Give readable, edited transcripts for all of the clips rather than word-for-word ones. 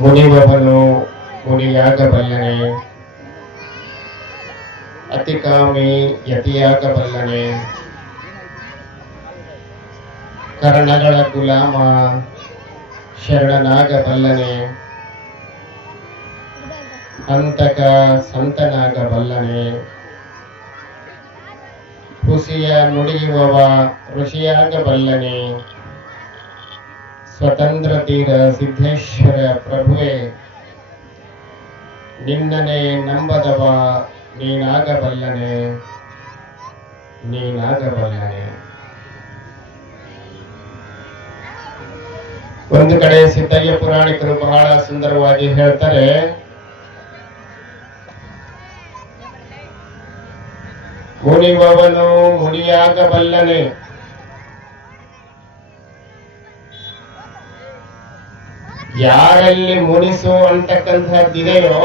ಮುನಿವವನು ಮುನಿಯಾಗಬಲ್ಲನೆ, ಅತಿಕಾಮಿ ಯತಿಯಾಗಬಲ್ಲನೆ, ಕರ್ಣಗಳ ಗುಲಾಮ ಶರಣನಾಗಬಲ್ಲನೆ, ಹಂತಕ ಸಂತನಾಗಬಲ್ಲನೆ, ಹುಸಿಯ ನುಡಿಯುವವ ಋಷಿಯಾಗಬಲ್ಲನೆ, ಸ್ವತಂತ್ರ ತೀರ ಸಿದ್ದೇಶ್ವರ ಪ್ರಭುವೆ ನಿನ್ನನೆ ನಂಬದವ ನೀನಾಗಬಲ್ಲನೆ, ನೀನಾಗಬಲ್ಲನೆ. ಒಂದು ಕಡೆ ಸಿದ್ದಯ್ಯ ಪುರಾಣಿಕರು ಬಹಳ ಸುಂದರವಾಗಿ ಹೇಳ್ತಾರೆ, ಮುನಿವವನು ಮುನಿಯಾಗಬಲ್ಲನೆ, ಯಾರಲ್ಲಿ ಮುನಿಸು ಅಂತಕ್ಕಂಥದ್ದಿದೆಯೋ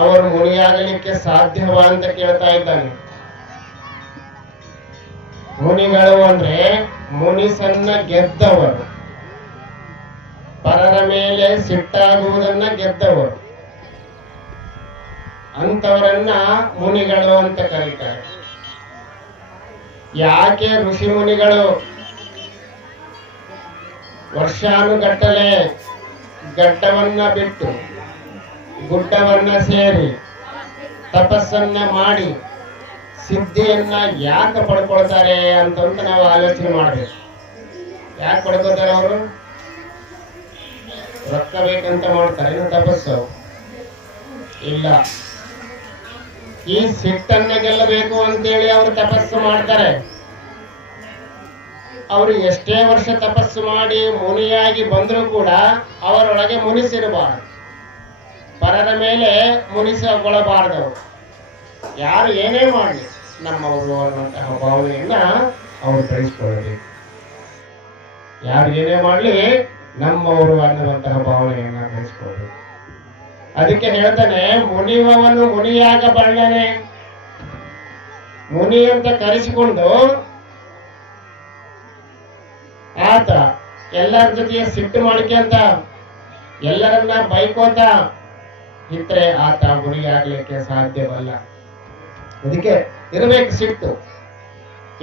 ಅವರು ಮುನಿಯಾಗಲಿಕ್ಕೆ ಸಾಧ್ಯವಾ ಅಂತ ಕೇಳ್ತಾ ಇದ್ದಾನೆ. ಮುನಿಗಳು ಅಂದ್ರೆ ಮುನಿಸನ್ನ ಗೆದ್ದವರು, ಪರರ ಮೇಲೆ ಸಿಟ್ಟಾಗುವುದನ್ನ ಗೆದ್ದವರು, ಅಂತವರನ್ನ ಮುನಿಗಳು ಅಂತ ಕರೀತಾರೆ. ಯಾಕೆ ಋಷಿ ಮುನಿಗಳು ವರ್ಷಾನುಗಟ್ಟಲೆ ಗಡ್ಡವನ್ನ ಬಿಟ್ಟು ಗುಡ್ಡವನ್ನ ಸೇರಿ ತಪಸ್ಸನ್ನ ಮಾಡಿ ಸಿದ್ಧಿಯನ್ನ ಯಾಕೆ ಪಡ್ಕೊಳ್ತಾರೆ ಅಂತಂತ ನಾವು ಆಲೋಚನೆ ಮಾಡ್ಬೇಕು. ಯಾಕೆ ಪಡ್ಕೋತಾರೆ ಅವರು? ರೊಕ್ಕ ಬೇಕಂತ ಮಾಡ್ತಾರೆ ತಪಸ್ಸು? ಇಲ್ಲ, ಈ ಸಿಟ್ಟನ್ನ ಗೆಲ್ಲಬೇಕು ಅಂತೇಳಿ ಅವರು ತಪಸ್ಸು ಮಾಡ್ತಾರೆ. ಅವರು ಎಷ್ಟೇ ವರ್ಷ ತಪಸ್ಸು ಮಾಡಿ ಮುನಿಯಾಗಿ ಬಂದರೂ ಕೂಡ ಅವರೊಳಗೆ ಮುನಿಸಿರಬಾರದು, ಪರರ ಮೇಲೆ ಮುನಿಸಿಕೊಳ್ಳಬಾರದವರು. ಯಾರು ಏನೇ ಮಾಡಲಿ ನಮ್ಮವರು ಅನ್ನುವಂತಹ ಭಾವನೆಯನ್ನ ಅವರು ಬೆಳೆಸ್ಕೊಳ್ಳಬೇಕು. ಯಾರು ಏನೇ ಮಾಡಲಿ ನಮ್ಮವರು ಅನ್ನುವಂತಹ ಭಾವನೆಯನ್ನ ಬೆಳೆಸ್ಕೊಳ್ಬೇಕು. ಅದಕ್ಕೆ ಹೇಳ್ತಾನೆ, ಮುನಿವವನು ಮುನಿಯಾಗಬಲ್ಲನೆ. ಮುನಿ ಅಂತ ಕರೆಸಿಕೊಂಡು ಆತ ಎಲ್ಲರ ಜೊತೆಗೆ ಸಿಟ್ಟು ಮಾಡ್ಕೊಂತ ಎಲ್ಲರನ್ನ ಬೈಕೋತ ಇದ್ರೆ ಆತ ಮುನಿಯಾಗಲಿಕ್ಕೆ ಸಾಧ್ಯವಲ್ಲ. ಅದಕ್ಕೆ ಇರಬೇಕು ಸಿಟ್ಟು.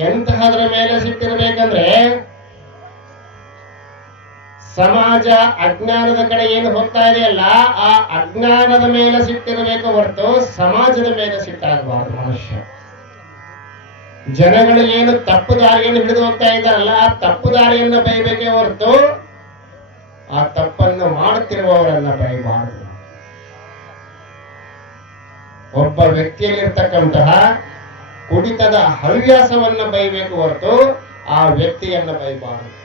ಎಂತಹದ್ರ ಮೇಲೆ ಸಿಟ್ಟಿರ್ಬೇಕಂದ್ರೆ ಸಮಾಜ ಅಜ್ಞಾನದ ಕಡೆ ಏನು ಹೋಗ್ತಾ ಇದೆಯಲ್ಲ ಆ ಅಜ್ಞಾನದ ಮೇಲೆ ಸಿಟ್ಟಿರಬೇಕು ಹೊರತು ಸಮಾಜದ ಮೇಲೆ ಸಿಟ್ಟಾಗಬಾರದು. ಮನುಷ್ಯ ಜನಗಳು ಏನು ತಪ್ಪು ದಾರಿಯನ್ನು ಹಿಡಿದು ಹೋಗ್ತಾ ಇದ್ದಾರಲ್ಲ ಆ ತಪ್ಪು ದಾರಿಯನ್ನ ಬೈಬೇಕೇ ಹೊರತು ಆ ತಪ್ಪನ್ನು ಮಾಡುತ್ತಿರುವವರನ್ನ ಬೈಬಾರದು. ಒಬ್ಬ ವ್ಯಕ್ತಿಯಲ್ಲಿರ್ತಕ್ಕಂತಹ ಕುಡಿತದ ಹವ್ಯಾಸವನ್ನ ಬೈಬೇಕು ಹೊರತು ಆ ವ್ಯಕ್ತಿಯನ್ನ ಬೈಬಾರದು.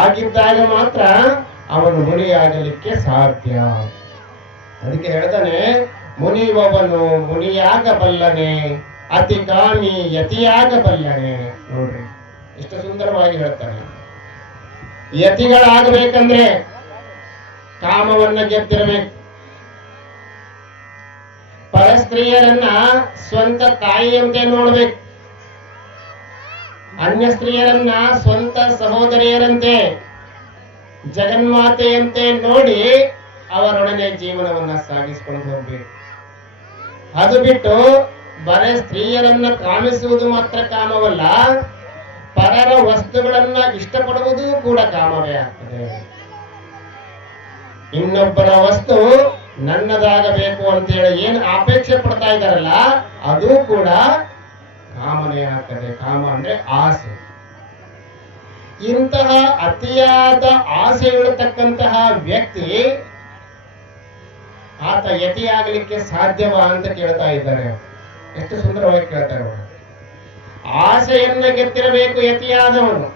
ಆಗಿದ್ದಾಗ ಮಾತ್ರ ಅವನು ಮುನಿಯಾಗಲಿಕ್ಕೆ ಸಾಧ್ಯ. ಅದಕ್ಕೆ ಹೇಳ್ತಾನೆ, ಮುನಿವವನು ಮುನಿಯಾಗಬಲ್ಲನೆ, ಅತಿಕಾಮಿ ಯತಿಯಾಗಬಲ್ಲನೆ. ನೋಡ್ರಿ ಎಷ್ಟು ಸುಂದರವಾಗಿ ಹೇಳ್ತಾನೆ. ಯತಿಗಳಾಗಬೇಕಂದ್ರೆ ಕಾಮವನ್ನ ಗೆದ್ದಿರಬೇಕು. ಪರಸ್ತ್ರೀಯರನ್ನ ಸ್ವಂತ ತಾಯಿಯಂತೆ ನೋಡ್ಬೇಕು, ಅನ್ಯ ಸ್ತ್ರೀಯರನ್ನ ಸ್ವಂತ ಸಹೋದರಿಯರಂತೆ ಜಗನ್ಮಾತೆಯಂತೆ ನೋಡಿ ಅವರೊಡನೆ ಜೀವನವನ್ನ ಸಾಗಿಸಿಕೊಂಡು ಹೋಗ್ಬೇಕು. ಅದು ಬಿಟ್ಟು ಬರೇ ಸ್ತ್ರೀಯರನ್ನ ಕಾಮಿಸುವುದು ಮಾತ್ರ ಕಾಮವಲ್ಲ, ಪರರ ವಸ್ತುಗಳನ್ನ ಇಷ್ಟಪಡುವುದು ಕೂಡ ಕಾಮವೇ ಆಗ್ತದೆ. ಇನ್ನೊಬ್ಬರ ವಸ್ತು ನನ್ನದಾಗಬೇಕು ಅಂತೇಳಿ ಏನು ಅಪೇಕ್ಷೆ ಪಡ್ತಾ ಇದ್ದಾರಲ್ಲ ಅದು ಕೂಡ ಕಾಮನೆ ಆಗ್ತದೆ. ಕಾಮ ಅಂದ್ರೆ ಆಸೆ. ಇಂತಹ ಅತಿಯಾದ ಆಸೆ ಇರತಕ್ಕಂತಹ ವ್ಯಕ್ತಿ ಆತ ಯತಿಯಾಗಲಿಕ್ಕೆ ಸಾಧ್ಯವಾ ಅಂತ ಕೇಳ್ತಾ ಇದ್ದಾರೆ. ಎಷ್ಟು ಸುಂದರವಾಗಿ ಕೇಳ್ತಾರೆ ಅವರು. ಆಸೆಯನ್ನ ಗೆದ್ದಿರಬೇಕು ಯತಿಯಾದವನು.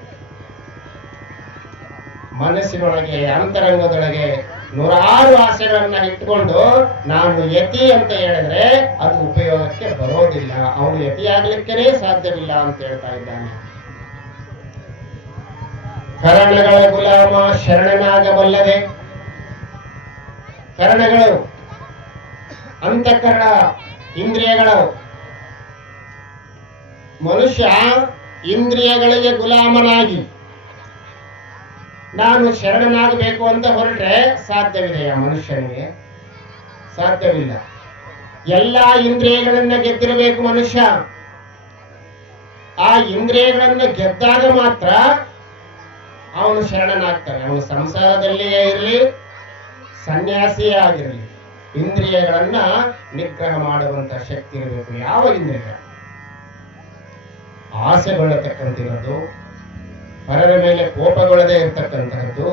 ಮನಸ್ಸಿನೊಳಗೆ ಅಂತರಂಗದೊಳಗೆ ನೂರಾರು ಆಸೆಗಳನ್ನ ಇಟ್ಟುಕೊಂಡು ನಾನು ಯತಿ ಅಂತ ಹೇಳಿದ್ರೆ ಅದು ಉಪಯೋಗಕ್ಕೆ ಬರೋದಿಲ್ಲ. ಅವನು ಯತಿಯಾಗಲಿಕ್ಕೆ ಸಾಧ್ಯವಿಲ್ಲ ಅಂತ ಹೇಳ್ತಾ ಇದ್ದಾನೆ. ಕರಣಗಳ ಗುಲಾಮ ಶರಣನಾಗಬಲ್ಲದೆ. ಕರಣಗಳು ಅಂತಃಕರಣ ಇಂದ್ರಿಯಗಳು. ಮನುಷ್ಯ ಇಂದ್ರಿಯಗಳಿಗೆ ಗುಲಾಮನಾಗಿ ನಾನು ಶರಣನಾಗಬೇಕು ಅಂತ ಹೊರಟ್ರೆ ಸಾಧ್ಯವಿದೆಯಾ ಮನುಷ್ಯನಿಗೆ? ಸಾಧ್ಯವಿಲ್ಲ. ಎಲ್ಲಾ ಇಂದ್ರಿಯಗಳನ್ನ ಗೆದ್ದಿರಬೇಕು ಮನುಷ್ಯ. ಆ ಇಂದ್ರಿಯಗಳನ್ನ ಗೆದ್ದಾಗ ಮಾತ್ರ ಅವನು ಶರಣನಾಗ್ತಾನೆ. ಅವನು ಸಂಸಾರದಲ್ಲಿಯೇ ಇರಲಿ, ಸನ್ಯಾಸಿಯೇ ಆಗಿರಲಿ, ಇಂದ್ರಿಯಗಳನ್ನ ನಿಗ್ರಹ ಮಾಡುವಂತ ಶಕ್ತಿ ಇರಬೇಕು. ಯಾವ ಇಂದ್ರಿಯ? ಆಸೆಗೊಳ್ಳತಕ್ಕಂತಿರೋದು, ಪರರ ಮೇಲೆ ಕೋಪಗೊಳ್ಳದೆ ಇರ್ತಕ್ಕಂತಹದ್ದು,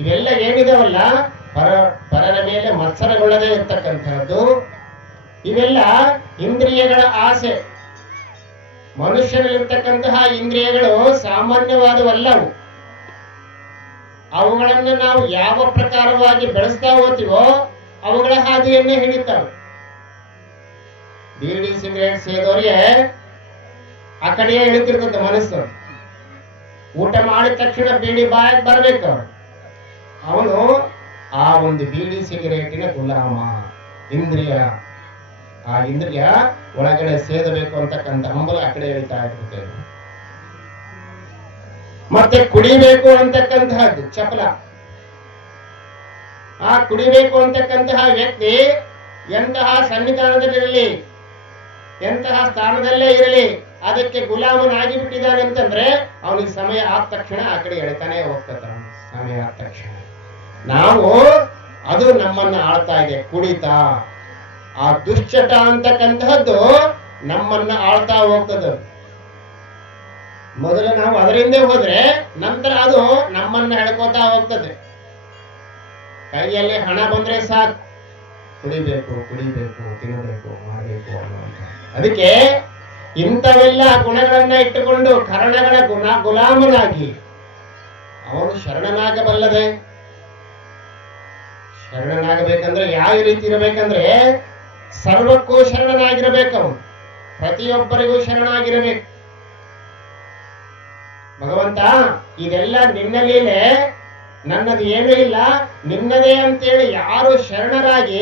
ಇವೆಲ್ಲ ಏನಿದಾವಲ್ಲ, ಪರರ ಮೇಲೆ ಮತ್ಸರಗೊಳ್ಳದೆ ಇರ್ತಕ್ಕಂತಹದ್ದು, ಇವೆಲ್ಲ ಇಂದ್ರಿಯಗಳ ಆಸೆ. ಮನುಷ್ಯನಲ್ಲಿರ್ತಕ್ಕಂತಹ ಇಂದ್ರಿಯಗಳು ಸಾಮಾನ್ಯವಾದವಲ್ಲವು. ಅವುಗಳನ್ನು ನಾವು ಯಾವ ಪ್ರಕಾರವಾಗಿ ಬೆಳೆಸ್ತಾ ಹೋಗ್ತೀವೋ ಅವುಗಳ ಹಾದಿಯನ್ನೇ ಹಿಡಿತಾವೆ. ಬೀಡಿ ಸಿಗರೇಟ್ ಸೇದೋರಿಗೆ ಆ ಕಡೆಯೇ ಇಳಿತಿರ್ತದೆ ಮನಸ್ಸು. ಊಟ ಮಾಡಿದ ತಕ್ಷಣ ಬೀಡಿ ಬಾಯಕ್ಕೆ ಬರಬೇಕು. ಅವನು ಆ ಒಂದು ಬೀಡಿ ಸಿಗರೇಟಿನ ಗುಲಾಮ. ಇಂದ್ರಿಯ, ಆ ಇಂದ್ರಿಯ ಒಳಗಡೆ ಸೇದಬೇಕು ಅಂತಕ್ಕಂಥ ಹಂಬಲ ಆ ಕಡೆ ಎಳಿತಾ ಇರ್ತದೆ. ಮತ್ತೆ ಕುಡಿಬೇಕು ಅಂತಕ್ಕಂತಹದ್ದು ಚಪಲ. ಆ ಕುಡಿಬೇಕು ಅಂತಕ್ಕಂತಹ ವ್ಯಕ್ತಿ ಎಂತಹ ಸನ್ನಿಧಾನದಲ್ಲಿರಲಿ, ಎಂತಹ ಸ್ಥಾನದಲ್ಲೇ ಇರಲಿ, ಅದಕ್ಕೆ ಗುಲಾಮನಾಗಿ ಬಿಟ್ಟಿದ್ದಾನೆ ಅಂತಂದ್ರೆ ಅವನಿಗೆ ಸಮಯ ಆದ ತಕ್ಷಣ ಆ ಕಡೆ ಎಳಿತಾನೆ ಹೋಗ್ತಾನೆ. ಸಮಯ ಆದ ತಕ್ಷಣ ನಾವು ಅದು ನಮ್ಮನ್ನ ಆಳ್ತಾ ಇದೆ. ಕುಡಿತ, ಆ ದುಶ್ಚಟ ಅಂತಕ್ಕಂತಹದ್ದು ನಮ್ಮನ್ನ ಆಳ್ತಾ ಹೋಗ್ತದೆ. ಮೊದಲು ನಾವು ಅದರಿಂದ ಹೋದ್ರೆ ನಂತರ ಅದು ನಮ್ಮನ್ನ ಎಳ್ಕೋತಾ ಹೋಗ್ತದೆ. ಕೈಯಲ್ಲಿ ಹಣ ಬಂದ್ರೆ ಸಾಕು, ಕುಡಿಬೇಕು, ತಿನ್ನಬೇಕು, ಮಾಡಬೇಕು ಅನ್ನುವಂತ. ಅದಕ್ಕೆ ಇಂಥವೆಲ್ಲ ಗುಣಗಳನ್ನ ಇಟ್ಟುಕೊಂಡು ಕರ್ಣಗಳ ಗುಲಾಮನಾಗಿ ಅವನು ಶರಣನಾಗಬಲ್ಲದೆ. ಶರಣನಾಗಬೇಕಂದ್ರೆ ಯಾವ ರೀತಿ ಇರಬೇಕಂದ್ರೆ ಸರ್ವಕ್ಕೂ ಶರಣನಾಗಿರಬೇಕು. ಅವನು ಪ್ರತಿಯೊಬ್ಬರಿಗೂ ಶರಣಾಗಿರಬೇಕು. ಭಗವಂತ, ಇದೆಲ್ಲ ನಿನ್ನ ಲೀಲೆ, ನನ್ನದು ಏನೂ ಇಲ್ಲ, ನಿನ್ನದೇ ಅಂತೇಳಿ ಯಾರು ಶರಣರಾಗಿ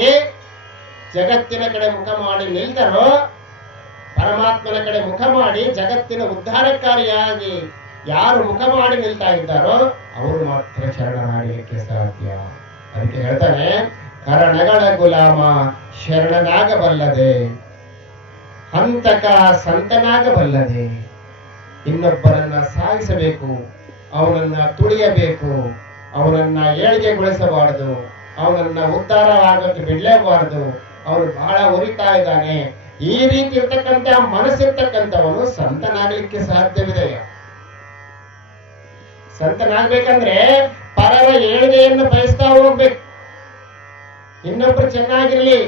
ಜಗತ್ತಿನ ಕಡೆ ಮುಖ ಮಾಡಿ ನಿಲ್ತಾರೋ, ಪರಮಾತ್ಮನ ಕಡೆ ಮುಖ ಮಾಡಿ ಜಗತ್ತಿನ ಉದ್ಧಾರಕಾರಿಯಾಗಿ ಯಾರು ಮುಖ ಮಾಡಿ ನಿಲ್ತಾ ಇದ್ದಾರೋ ಅವರು ಮಾತ್ರ ಶರಣರಾಗಲಿಕ್ಕೆ ಸಾಧ್ಯ. ಅದಕ್ಕೆ ಹೇಳ್ತಾನೆ, ಕರಣಗಳ ಗುಲಾಮ ಶರಣನಾಗಬಲ್ಲದೆ, ಹಂತಕ ಸಂತನಾಗಬಲ್ಲದೆ. ಇನ್ನೊಬ್ಬರನ್ನ ಸಾಗಿಸಬೇಕು, ಅವನನ್ನ ತುಳಿಯಬೇಕು, ಅವನನ್ನ ಏಳಿಗೆಗೊಳಿಸಬಾರದು, ಅವನನ್ನ ಉದ್ಧಾರ ಆಗೋಕ್ಕೆ ಬಿಡಲೇಬಾರದು. ಅವನು ಬಹಳ ಉರಿತಾ ಇದ್ದಾನೆ. ಈ ರೀತಿ ಇರ್ತಕ್ಕಂಥ ಮನಸ್ಸಿರ್ತಕ್ಕಂಥವನು ಸಂತನಾಗಲಿಕ್ಕೆ ಸಾಧ್ಯವಿದೆಯ? ಸಂತನಾಗ್ಬೇಕಂದ್ರೆ ಪರರ ಏಳಿಗೆಯನ್ನು ಬಯಸ್ತಾ ಹೋಗ್ಬೇಕು. ಇನ್ನೊಬ್ರು ಚೆನ್ನಾಗಿರ್ಲಿ.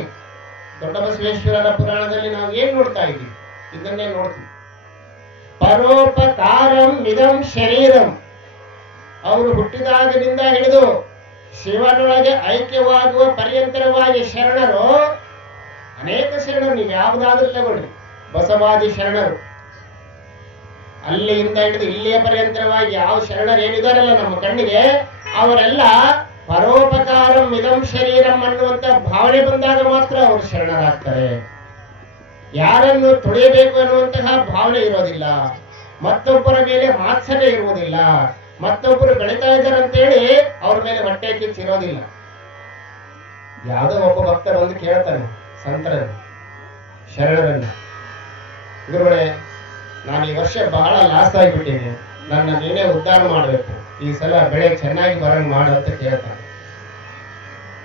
ದೊಡ್ಡ ಬಸವೇಶ್ವರರ ಪುರಾಣದಲ್ಲಿ ನಾವು ಏನ್ ನೋಡ್ತಾ ಇದ್ದೀವಿ? ಇದನ್ನೇ ನೋಡ್ತೀವಿ. ಪರೋಪಕಾರಂ ಇದಂ ಶರೀರಂ. ಅವರು ಹುಟ್ಟಿದಾಗದಿಂದ ಹಿಡಿದು ಶಿವನೊಳಗೆ ಐಕ್ಯವಾಗುವ ಪರ್ಯಂತರವಾಗಿ ಶರಣರು ಅನೇಕ ಶರಣರು. ನೀವು ಯಾವುದಾದ್ರೂ ತಗೊಳ್ಳಿ, ಬಸವಾದಿ ಶರಣರು ಅಲ್ಲಿಂದ ಹಿಡಿದು ಇಲ್ಲಿಯ ಪರ್ಯಂತರವಾಗಿ ಯಾವ ಶರಣರು ಏನಿದಾರಲ್ಲ ನಮ್ಮ ಕಣ್ಣಿಗೆ, ಅವರೆಲ್ಲ ಪರೋಪಕಾರಂ ಇದಂ ಶರೀರಂ ಅನ್ನುವಂತ ಭಾವನೆ ಬಂದಾಗ ಮಾತ್ರ ಅವರು ಶರಣರಾಗ್ತಾರೆ. ಯಾರನ್ನು ತುಳಿಯಬೇಕು ಅನ್ನುವಂತಹ ಭಾವನೆ ಇರೋದಿಲ್ಲ, ಮತ್ತೊಬ್ಬರ ಮೇಲೆ ಮಾತ್ಸರ್ಯ ಇರುವುದಿಲ್ಲ, ಮತ್ತೊಬ್ಬರು ಬೆಳೀತಾ ಇದ್ದಾರೆ ಅಂತೇಳಿ ಅವ್ರ ಮೇಲೆ ಹೊಟ್ಟೆ ಕಿಚ್ಚಿರೋದಿಲ್ಲ. ಯಾವುದೋ ಒಬ್ಬ ಭಕ್ತ ಬಂದು ಕೇಳ್ತಾನೆ ಸಂತರನ್ನು, ಶರಣರನ್ನ, ಗುರುಗಳೇ, ನಾನು ಈ ವರ್ಷ ಬಹಳ ಲಾಸ್ ಆಗಿಬಿಟ್ಟೇನೆ, ನನ್ನ ನೀನೇ ಉದ್ಧಾರ ಮಾಡಬೇಕು, ಈ ಸಲ ಬೆಳೆ ಚೆನ್ನಾಗಿ ಬರಂಗ್ ಮಾಡು ಅಂತ ಕೇಳ್ತಾನೆ.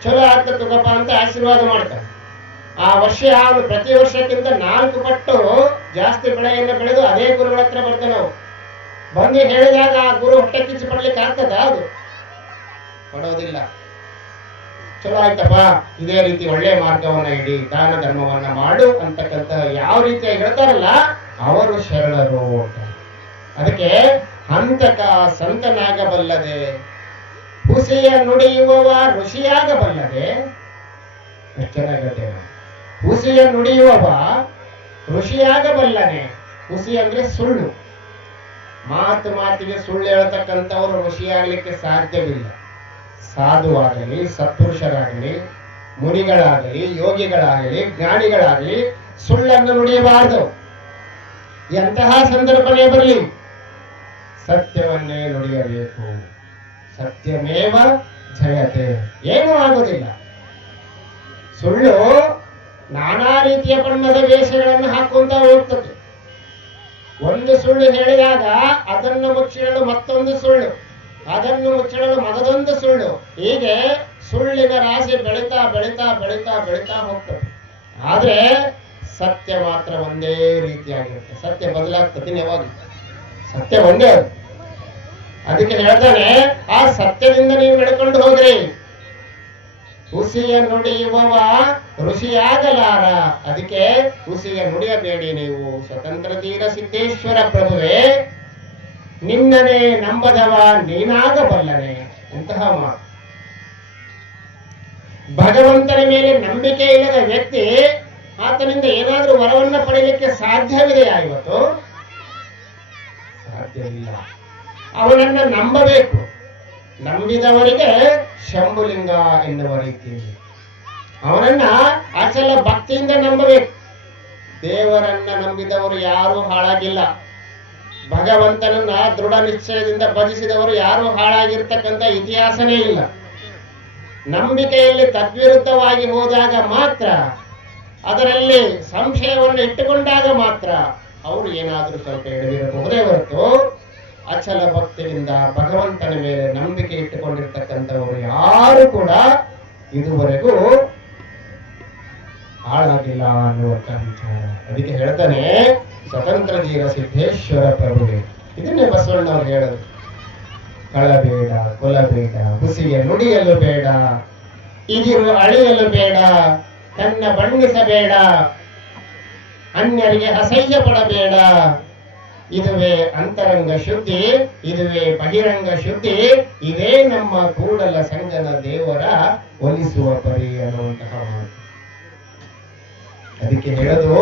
ಚಲೋ ಆಗ್ತಕ್ಕಪ್ಪ ಅಂತ ಆಶೀರ್ವಾದ ಮಾಡ್ತಾನೆ. ಆ ವರ್ಷ ಅವನು ಪ್ರತಿ ವರ್ಷಕ್ಕಿಂತ 4 ಪಟ್ಟು ಜಾಸ್ತಿ ಬೆಳೆಯನ್ನು ಬೆಳೆದು ಅದೇ ಗುರುಗಳ ಹತ್ರ ಬರ್ತಾನೆ. ನಾವು ಬಂದು ಹೇಳಿದಾಗ ಆ ಗುರು ಹೊಟ್ಟೆ ಕಿಚ್ಚು ಪಡ್ಲಿಕ್ಕೆ ಆಗ್ತದ? ಅದು ಪಡೋದಿಲ್ಲ. ಚಲೋ ಆಯ್ತಪ್ಪ, ಇದೇ ರೀತಿ ಒಳ್ಳೆ ಮಾರ್ಗವನ್ನ ಇಡಿ, ದಾನ ಧರ್ಮವನ್ನ ಮಾಡು ಅಂತಕ್ಕಂತ ಯಾವ ರೀತಿಯಾಗಿ ಹೇಳ್ತಾರಲ್ಲ ಅವರು ಶರಣರು. ಅದಕ್ಕೆ ಹಂತಕ ಸಂತನಾಗಬಲ್ಲದೆ, ಹುಸಿಯ ನುಡಿಯುವವ ಋಷಿಯಾಗಬಲ್ಲದೆ. ಎಷ್ಟು ಚೆನ್ನಾಗತ್ತೆ. ಹುಸಿಯ ನುಡಿಯುವವ ಋಷಿಯಾಗಬಲ್ಲನೆ. ಹುಸಿ ಅಂದ್ರೆ ಸುಳ್ಳು, ಮಾತಿಗೆ ಸುಳ್ಳು ಹೇಳ್ತಕ್ಕಂಥವ್ರು ಋಷಿಯಾಗಲಿಕ್ಕೆ ಸಾಧ್ಯವಿಲ್ಲ. ಸಾಧುವಾಗಲಿ, ಸತ್ಪುರುಷರಾಗಲಿ, ಮುನಿಗಳಾಗಲಿ, ಯೋಗಿಗಳಾಗಲಿ, ಜ್ಞಾನಿಗಳಾಗಲಿ ಸುಳ್ಳನ್ನು ನುಡಿಯಬಾರದು. ಎಂತಹ ಸಂದರ್ಭನೇ ಬರಲಿ ಸತ್ಯವನ್ನೇ ನುಡಿಯಬೇಕು. ಸತ್ಯಮೇವ ಜಯತೆ. ಏನೂ ಆಗುವುದಿಲ್ಲ. ಸುಳ್ಳು ನಾನಾ ರೀತಿಯ ಬಣ್ಣದ ವೇಷಗಳನ್ನು ಹಾಕುವಂತ ಹೋಗ್ತದೆ. ಒಂದು ಸುಳ್ಳು ಹೇಳಿದಾಗ ಅದನ್ನು ಮುಚ್ಚಿಡಲು ಮತ್ತೊಂದು ಸುಳ್ಳು, ಅದನ್ನು ಮುಚ್ಚಿಡಲು ಮಗದೊಂದು ಸುಳ್ಳು, ಹೀಗೆ ಸುಳ್ಳಿನ ರಾಶಿ ಬೆಳೀತಾ ಬೆಳೀತಾ ಬೆಳೀತಾ ಬೆಳೀತಾ ಹೋಗ್ತದೆ. ಆದ್ರೆ ಸತ್ಯ ಮಾತ್ರ ಒಂದೇ ರೀತಿಯಾಗಿರುತ್ತೆ. ಸತ್ಯ ಬದಲಾಗ್ತದೆ ಯಾವಾಗ, ಸತ್ಯ ಒಂದೇ. ಅದಕ್ಕೆ ಹೇಳ್ತಾನೆ, ಆ ಸತ್ಯದಿಂದ ನೀವು ನಡ್ಕೊಂಡು ಹೋಗ್ರಿ. ಹುಸಿಯ ನುಡಿಯುವವ ಋಷಿಯಾಗಲಾರ. ಅದಕ್ಕೆ ಹುಸಿಯ ನುಡಿಯಬೇಡಿ ನೀವು. ಸ್ವತಂತ್ರ ತೀರ ಸಿದ್ದೇಶ್ವರ ಪ್ರಭುವೇ, ನಿನ್ನನೇ ನಂಬದವ ನೀನಾಗಬಲ್ಲನೆ. ಇಂತಹ ಮಾತು. ಭಗವಂತನ ಮೇಲೆ ನಂಬಿಕೆ ಇಲ್ಲದ ವ್ಯಕ್ತಿ ಆತನಿಂದ ಏನಾದ್ರೂ ವರವನ್ನ ಪಡೆಯಲಿಕ್ಕೆ ಸಾಧ್ಯವಿದೆಯಾ? ಇವತ್ತು ಸಾಧ್ಯವಿಲ್ಲ. ಅವನನ್ನ ನಂಬಬೇಕು. ನಂಬಿದವರಿಗೆ ಶಂಭುಲಿಂಗ ಎನ್ನುವ ರೀತಿಯಲ್ಲಿ ಅವನನ್ನ ಅಚಲ ಭಕ್ತಿಯಿಂದ ನಂಬಬೇಕು. ದೇವರನ್ನ ನಂಬಿದವರು ಯಾರೂ ಹಾಳಾಗಿಲ್ಲ. ಭಗವಂತನನ್ನ ದೃಢ ನಿಶ್ಚಯದಿಂದ ಭಜಿಸಿದವರು ಯಾರೂ ಹಾಳಾಗಿರ್ತಕ್ಕಂಥ ಇತಿಹಾಸನೇ ಇಲ್ಲ. ನಂಬಿಕೆಯಲ್ಲಿ ತದ್ವಿರುದ್ಧವಾಗಿ ಹೋದಾಗ ಮಾತ್ರ, ಅದರಲ್ಲಿ ಸಂಶಯವನ್ನು ಇಟ್ಟುಕೊಂಡಾಗ ಮಾತ್ರ ಅವರು ಏನಾದರೂ ಸ್ವಲ್ಪ ಎಡವಿರಬಹುದೇ ಹೊರತು ಅಚಲ ಭಕ್ತಿಯಿಂದ ಭಗವಂತನ ಮೇಲೆ ನಂಬಿಕೆ ಇಟ್ಟುಕೊಂಡಿರ್ತಕ್ಕಂಥವರು ಯಾರು ಕೂಡ ಇದುವರೆಗೂ ಹಾಳಾಗಿಲ್ಲ ಅನ್ನುವಂತ ವಿಚಾರ. ಅದಕ್ಕೆ ಹೇಳ್ತಾನೆ ಸ್ವತಂತ್ರ ಧೀರ ಸಿದ್ದೇಶ್ವರ ಪ್ರಭುವೆ. ಇದನ್ನೇ ಬಸವಣ್ಣವ್ರು ಹೇಳೋದು. ಕಳಬೇಡ, ಕೊಲಬೇಡ, ಹುಸಿಯ ನುಡಿಯಲು ಬೇಡ, ಇದಿರು ಅಳಿಯಲು ಬೇಡ, ತನ್ನ ಬಣ್ಣಿಸಬೇಡ, ಅನ್ಯರಿಗೆ ಅಸಹ್ಯ ಪಡಬೇಡ. ಇದುವೇ ಅಂತರಂಗ ಶುದ್ಧಿ, ಇದುವೇ ಬಹಿರಂಗ ಶುದ್ಧಿ, ಇದೇ ನಮ್ಮ ಕೂಡಲ ಸಂಗನ ದೇವರ ಒಲಿಸುವ ಪರಿ ಅನ್ನುವಂತಹ ಮಾತು. ಅದಕ್ಕೆ ಹೇಳೋದು,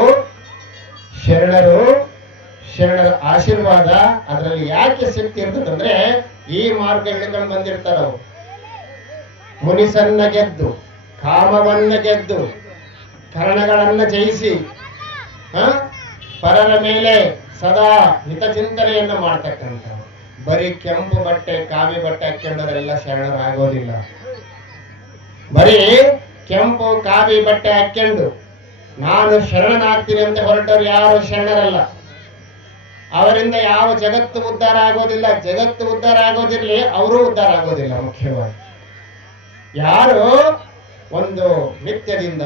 ಶರಣರ ಆಶೀರ್ವಾದ ಅದರಲ್ಲಿ ಯಾಕೆ ಶಕ್ತಿ ಇರ್ತದಂದ್ರೆ, ಈ ಮಾರ್ಗ ಹಿಡ್ಕೊಂಡು ಬಂದಿರ್ತಾರ ಅವರು. ಮುನಿಸನ್ನ ಗೆದ್ದು, ಕಾಮವನ್ನ ಗೆದ್ದು, ಕರಣಗಳನ್ನ ಜಯಿಸಿ, ಪರರ ಮೇಲೆ ಸದಾ ಹಿತಚಿಂತನೆಯನ್ನ ಮಾಡ್ತಕ್ಕಂಥ. ಬರೀ ಕೆಂಪು ಬಟ್ಟೆ ಕಾವಿ ಬಟ್ಟೆ ಹಾಕೊಂಡವರೆಲ್ಲ ಶರಣರಾಗೋದಿಲ್ಲ. ಬರೀ ಕೆಂಪು ಕಾವಿ ಬಟ್ಟೆ ಹಾಕೊಂಡು ನಾನು ಶರಣನಾಗ್ತೀನಿ ಅಂತ ಹೊರಟವ್ರು ಯಾರು ಶರಣರಲ್ಲ. ಅವರಿಂದ ಯಾವ ಜಗತ್ತು ಉದ್ಧಾರ ಆಗೋದಿಲ್ಲ. ಜಗತ್ತು ಉದ್ಧಾರ ಆಗೋದಿರ್ಲಿ, ಅವರು ಉದ್ಧಾರ ಆಗೋದಿಲ್ಲ. ಮುಖ್ಯವಾಗಿ ಯಾರು ಒಂದು ನಿತ್ಯದಿಂದ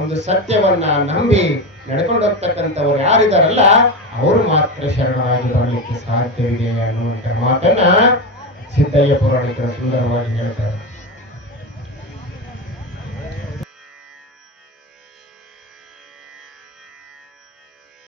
ಒಂದು ಸತ್ಯವನ್ನ ನಂಬಿ ನಡ್ಕೊಂಡು ಹೋಗ್ತಕ್ಕಂಥವ್ರು ಯಾರಿದಾರಲ್ಲ, ಅವರು ಮಾತ್ರ ಶರಣರಾಗಿ ಬರಲಿಕ್ಕೆ ಸಾಧ್ಯವಿದೆ ಅನ್ನುವಂಥ ಮಾತನ್ನ ಸಿದ್ದಯ್ಯ ಪುರಾಣಿಕರು ಸುಂದರವಾಗಿ ಹೇಳ್ತಾರೆ.